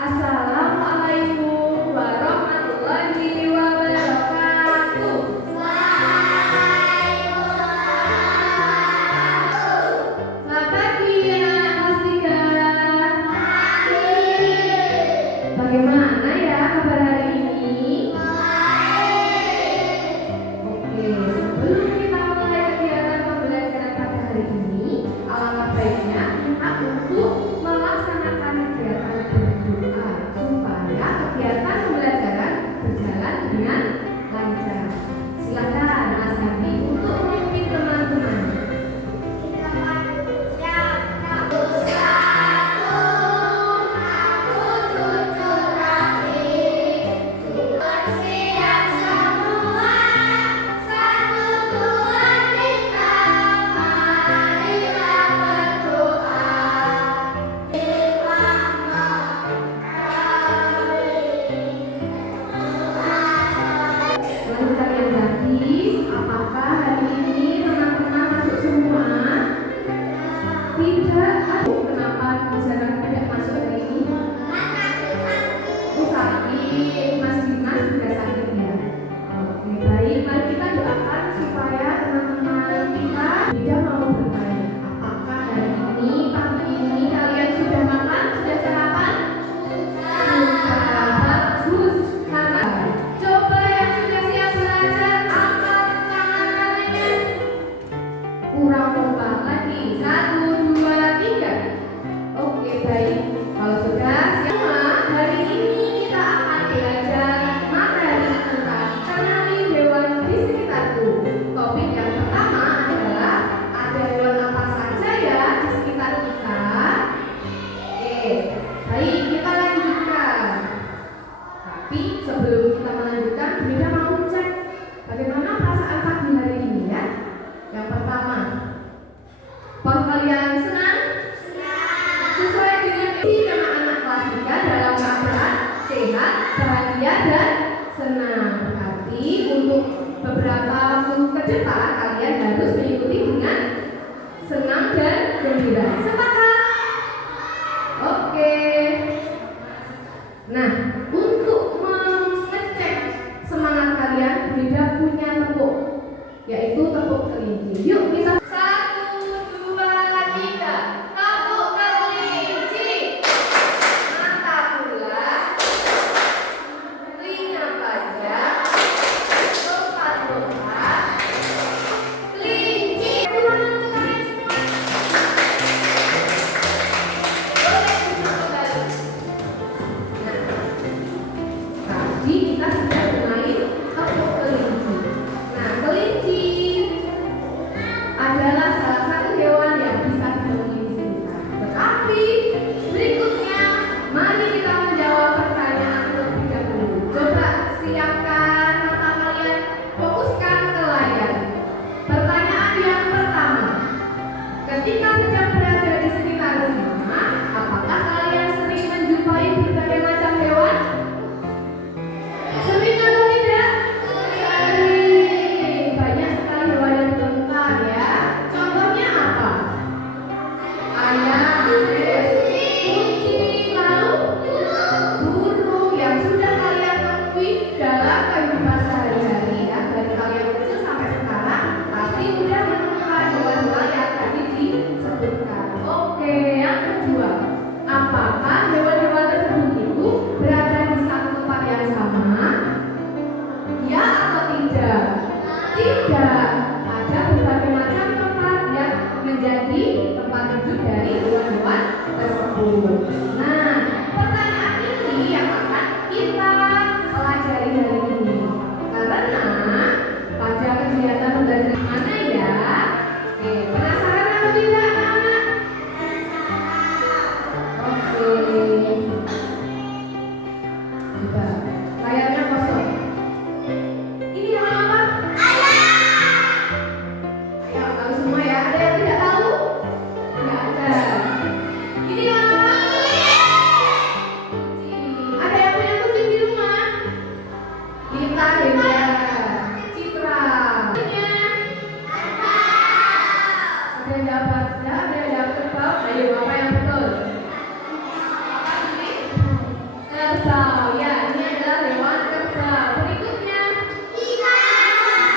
Assalamualaikum warahmatullahi wabarakatuh. Selamat pagi anak kelas 3. Bagaimana ya kabar hari ini? Oke, sebelum kita mulai kegiatan pembelajaran pada hari ini, alangkah baiknya kita untuk melaksanakan kegiatan berdoa supaya kegiatan pembelajaran berjalan dengan lancar. Silakan Mas Hadi untuk memimpin teman-teman. Lalu kalian ganti, apakah hari ini teman-teman masuk semua? Tidak. Aduh, kenapa misalkan tidak masuk hari ini? Oh, sakit. Mas Dimas sudah sakit ya? Oke, baik. Mari kita doakan supaya teman-teman kita tidak mau bertanya. Apakah hari ini, pagi ini kalian sudah makan? Sudah sarapan? Sudah. Bagus. Karena coba yang sudah siap belajar angkat tangan kanannya. Kurang kompak lagi. 1, 2, 3. Oke, baik. Kalau sudah siap semua, hari ini kita akan belajar materi tentang kenali hewan di sekitarku. Topik yang pertama adalah ada hewan apa saja ya di sekitar kita. Oke, baik, kita lanjutkan. Tapi sebelum kita melanjutkan, Bunda mau cek bagaimana perasaan pagi hari ini ya. Yang pertama, apakah kalian senang? Sesuai dengan isi anak-anak kelas 3 dalam keadaan sehat, bahagia, dan senang. Berarti untuk beberapa waktu ke depan kalian harus mengikuti dengan senang dan gembira. Sepakat? Oke. Nah, untuk mengecek semangat kalian, Bunda punya tepuk, yaitu tepuk kelinci. Yuk kita 1, 2, 3. Tepuk kelinci. Mata bulat, telinga panjang, lompat-lompat, kelinci. Ulangan untuk kalian semua. Boleh duduk kembali. Nah, kerbau. Ya, ini adalah hewan kerbau. Berikutnya ikan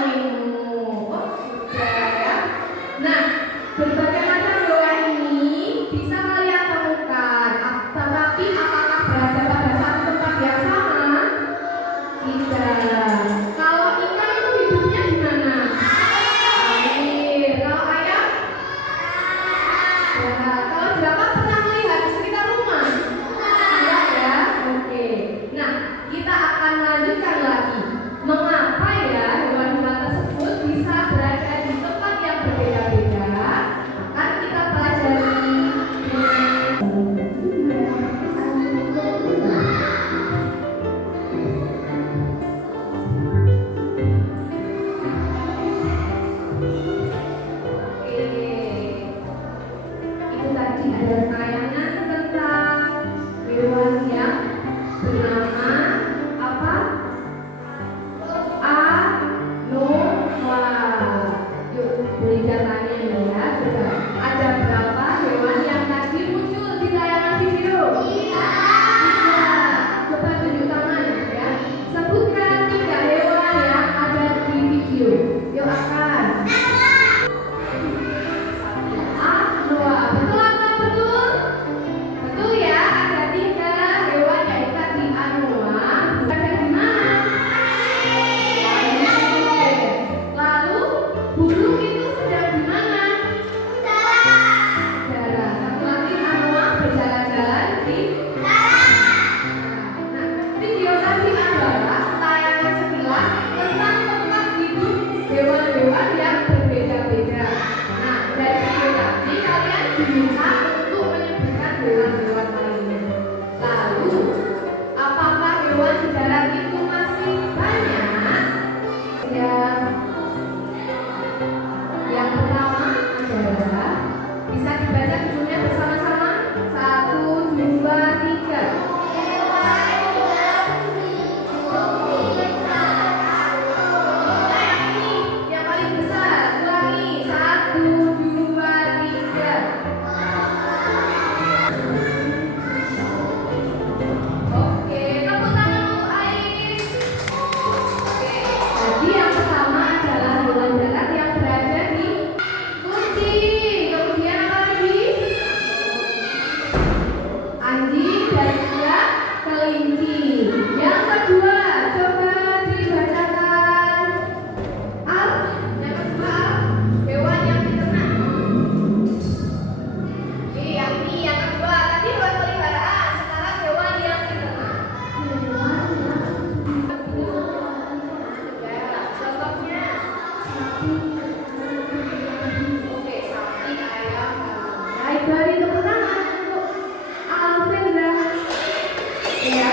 nemo. Oh, sudah ya. Nah, berbagai macam hewan ini bisa kalian temukan. Tetapi apakah berada pada satu tempat yang sama? Tidak. Kalau ikan itu hidupnya di mana? Air. Kalau ayam? Ya. Kalau jerapah pernah melihat di sekitar rumah? Tidak ya? Oke. Nah, kita akan lanjutkan lagi. Mengapa ya hewan-hewan tersebut bisa berada di tempat yang berbeda-beda? Akan kita pelajari itu tadi ada tayangan tentang hewan yang bernama apa? Anoa. Yuk, beri datanya nih ya. Coba ada berapa hewan yang tadi muncul di tayangan video? Tiga. Coba tunjuk tangan ya. Sebutkan 3 hewan yang ada di video. Yuk akan. Anoa. Betul atau betul? Betul ya. Ada 3 hewan yang tadi anoa. Ada di mana? Lalu burung itu sedang di mana? Udara. Satu lagi anoa berjalan-jalan di darat. Nah, video tadi adalah tayangan sekilas tentang tempat hidup hewan-hewan yang berbeda-beda. Nah, dari video tadi kalian diminta untuk menyebutkan hewan-hewan lainnya. Lalu, apakah hewan di darat itu masih banyak? Ya, yang pertama adalah bisa dibaca judulnya bersama-sama. 1, 2, 3. Yang ini yang paling besar. Ulangi. 1, 2, 3. Oke, tepuk tangan untuk Ais. Oke, jadi yang pertama adalah hewan darat yang berada di kucing. Kemudian apa lagi? Anjing dan juga kelinci. Yang kedua, coba dibacakan. Yang kedua, hewan yang diternak. Yang ini yang kedua. Tadi hewan peliharaan, sekarang hewan yang diternak. Ya, contohnya. Oke, sapi, ayam. Baik, beri tepuk tangan untuk Alfreda. Ya.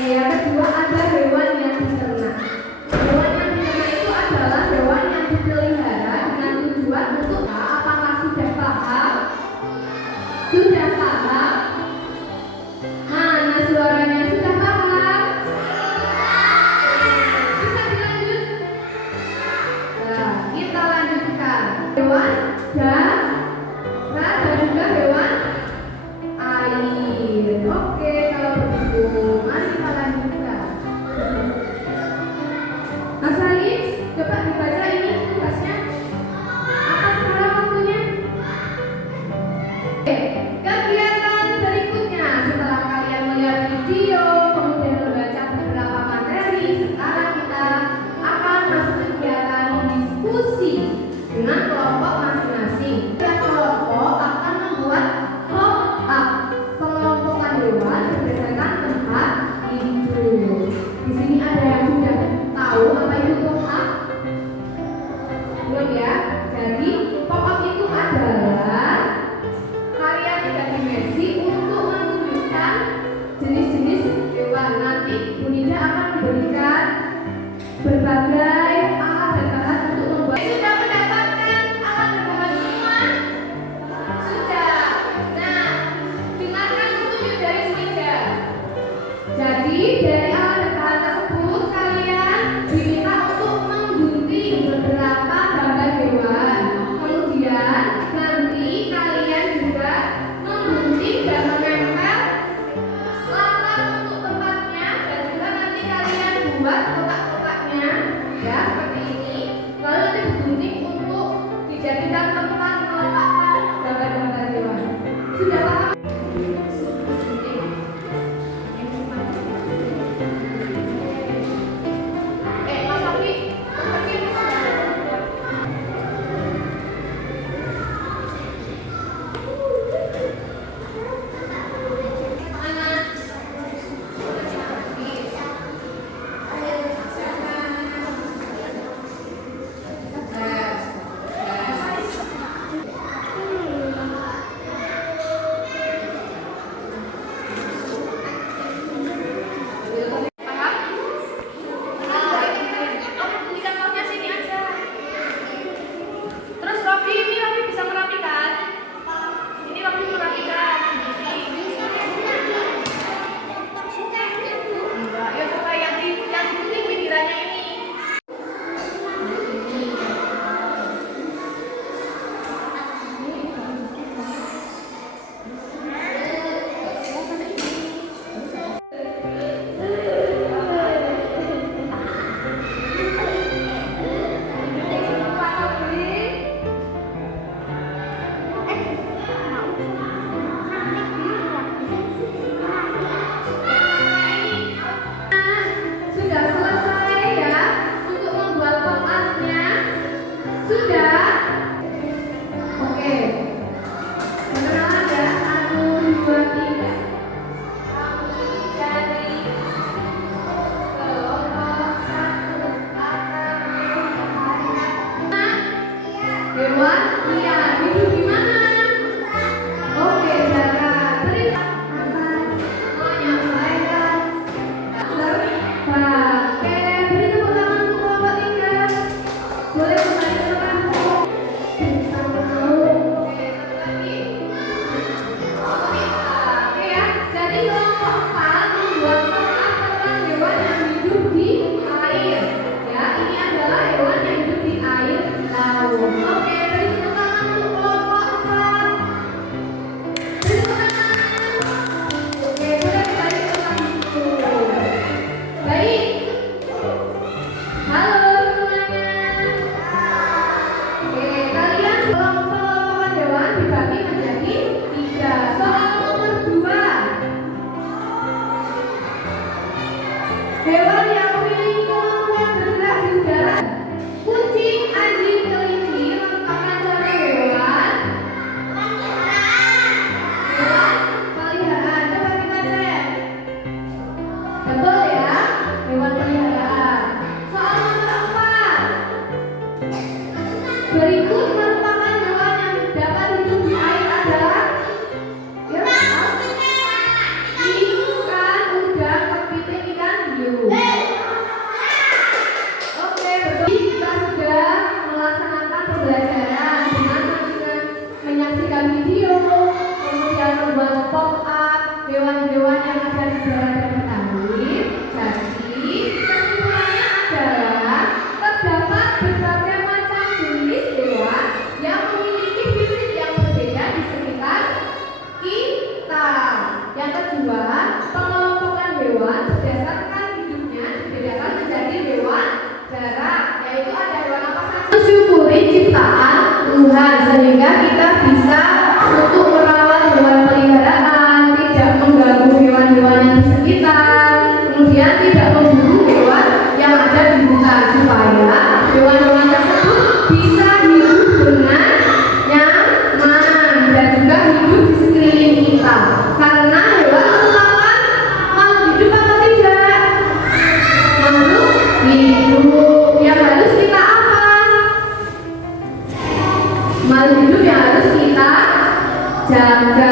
Yang kedua ada hewan yang diternak. Hewan yang diternak itu adalah hewan yang dipelihara dengan tujuan untuk apakah sudah paham? Sudah paham? Mana suaranya sudah paham? Bisa dilanjut? Nah, kita lanjutkan. Hewan darat dan juga hewan air. Oke, kalau begitu, mari kita lanjutkan. Mas Halis, coba dibaca ini tugasnya. Apa sekarang waktunya? Oke, Sudah paham? Mas Oki, sudah selesai ya untuk membuat pop-up-nya? Sudah? Oke. Perkenalan ya, 1, 2, 3. Kami dari kelompok 1 hewan liar hidup di mana? Oke, darat. Berita menyampaikan. Oke, beri tepuk tangan untuk kelompok 3. Boleh kembali ke tempat. Oke, satu lagi. Oke ya, jadi kelompok 4 membuat pop-up tentang hewan yang hidup di air. Ya, ini adalah hewan yang hidup di air laut. Oke, beri tepuk tangan untuk kelompok 4. Beri tepuk tangan. Oke, boleh kembali ke tempat itu. Baik. Halo semuanya. Oke, kalian kelompok hewan dibagi menjadi 3. Soal nomor 2. Hewan yang memiliki kemampuan bergerak di udara. Kucing, anjing, kelinci merupakan contoh hewan peliharaan. Coba kita cek. Betul ya, hewan peliharaan. Soal nomor 4. Berikut merupakan hewan yang dapat hidup di air adalah ikan, udang, kepiting, ikan hiu. Oke, betul. Kita sudah melaksanakan pembelajaran dengan menyaksikan video, kemudian membuat pop-up hewan-hewan yang ada di darat dan Betawi. Jadi, kesimpulannya adalah terdapat berbagai macam jenis hewan yang memiliki fisik yang berbeda di sekitar kita. Yang kedua, pengelompokan hewan berdasarkan hidupnya dibedakan menjadi hewan darat, yaitu ada hewan apa saja. Mensyukuri ciptaan Tuhan sehingga kita bisa untuk merawat hewan peliharaan, tidak mengganggu hewan-hewan yang di sekitar, kemudian tidak memburu hewan yang ada di hutan supaya hewan-hewan tersebut bisa hidup dengan nyaman dan juga hidup di sekeliling kita. Karena hewan merupakan makhluk hidup atau tidak? Makhluk hidup yang harus kita apa? Makhluk hidup yang harus kita jaga.